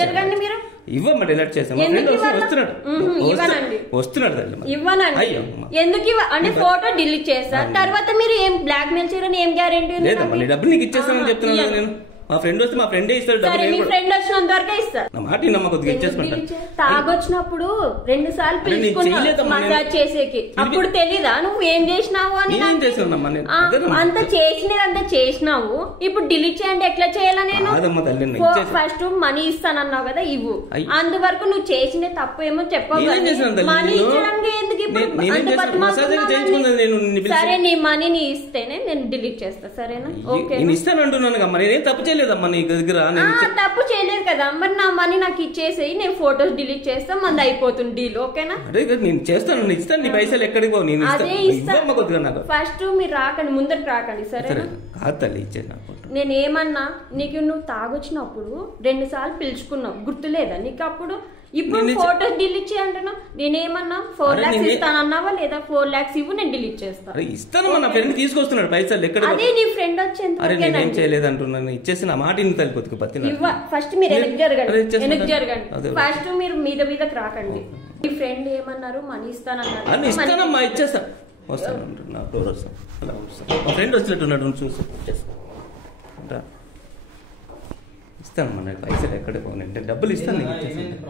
జరగండి మీరు. ఇవ్వమ్మా, డిలీట్ చేస్తాను. వస్తున్నాడు తల్లి. ఇవ్వనండి. ఎందుకు అంటే ఫోటో డిలీట్ చేస్తా, తర్వాత మీరు ఏం బ్లాక్ మెయిల్ చేయరని ఏం గ్యారెంటీ ఉంది? లేదమ్మా, నీ డబ్బులు నీకు ఇచ్చేస్తానని చెప్తున్నాను నేను. మా ఫ్రెండ్ వస్తే మా ఫ్రెండే ఇస్తాడు. మీ ఫ్రెండ్ వచ్చినంత వరకే ఇస్తారు. నా మాట నమ్మ కొద్దిగా ఇచ్చేసుకుంటాను. తాగొచ్చినప్పుడు 2 సార్లు పిలుచుకున్నా మసాజ్ చేసేకి. అప్పుడు తెలీదా నువ్వు ఏం చేసినావు అని? అంత చేసినావు. ఇప్పుడు డిలీట్ చేయండి ఎట్లా చేయాలా? నేను ఫస్ట్ మనీ ఇస్తానన్నావు కదా, ఇవ్వు. అందువరకు నువ్వు చేసిన తప్పు ఏమో చెప్పవు. మనీ ఇచ్చడానికి ఎందుకు ఇప్పుడు? సరే నీ మనీని ఇస్తేనే నేను డిలీట్ చేస్తా, సరేనా? ఓకే ఇస్తాను అంటున్నాను. నేనేం తప్పు చేయలేదమ్మా నీ దగ్గర. తప్పు చేయలేదు కదా. మరి నా మనీ నాకు ఇచ్చేసేయి, నేను ఫోటోస్ డిలీట్ చేస్తా, మంది అయిపోతుంది డీల్. ఓకేనా? అదే నేను చేస్తాను, ఇస్తాను. నీ పైసలు ఎక్కడికి పోవు. నేను అదే ఇస్తాను. ఫస్ట్ మీరు రాకండి, ముందరికి రాకండి, సరేనా? కాదు తల్లి, ఇచ్చేది. నేనేమన్నా నీకు నువ్వు తాగొచ్చినప్పుడు 2 సార్లు పిలుచుకున్నావు, గుర్తులేదా నీకు? అప్పుడు ఇప్పుడు ఫోటోస్ డిలీట్ చేయంటున్నా. నేనేమన్నా 4 lakhs ఇస్తానన్నావా లేదా? 4 lakhs ఇవ్వు, నేను డిలీట్ చేస్తాను. ఇస్తాను. నా ఫ్రెండ్ తీసుకొస్తున్నాడు పైసలు. ఎక్కడ? అదే నీ ఫ్రెండ్ వచ్చేంత ఏం చేయలేదు అంటున్నాను. ఇచ్చేసి నా మాట తల్లిపోతుకు పత్తి. ఫస్ట్ మీరు వెనక్కి జరగండి. ఫస్ట్ మీరు మీదకి రాకండి. మీ ఫ్రెండ్ ఏమన్నారు? మనీ ఇస్తానన్నారు. ఇస్తానమ్మా, ఇచ్చేస్తా. వస్తాను నా డోర్ వస్తాను అలా వస్తాను మా ఫ్రెండ్ వచ్చినట్టున్నాడు చూసి ఇస్తాను మన పైసలు ఎక్కడ పోనంటే డబ్బులు ఇస్తాను నీకు ఇచ్చేస్తాను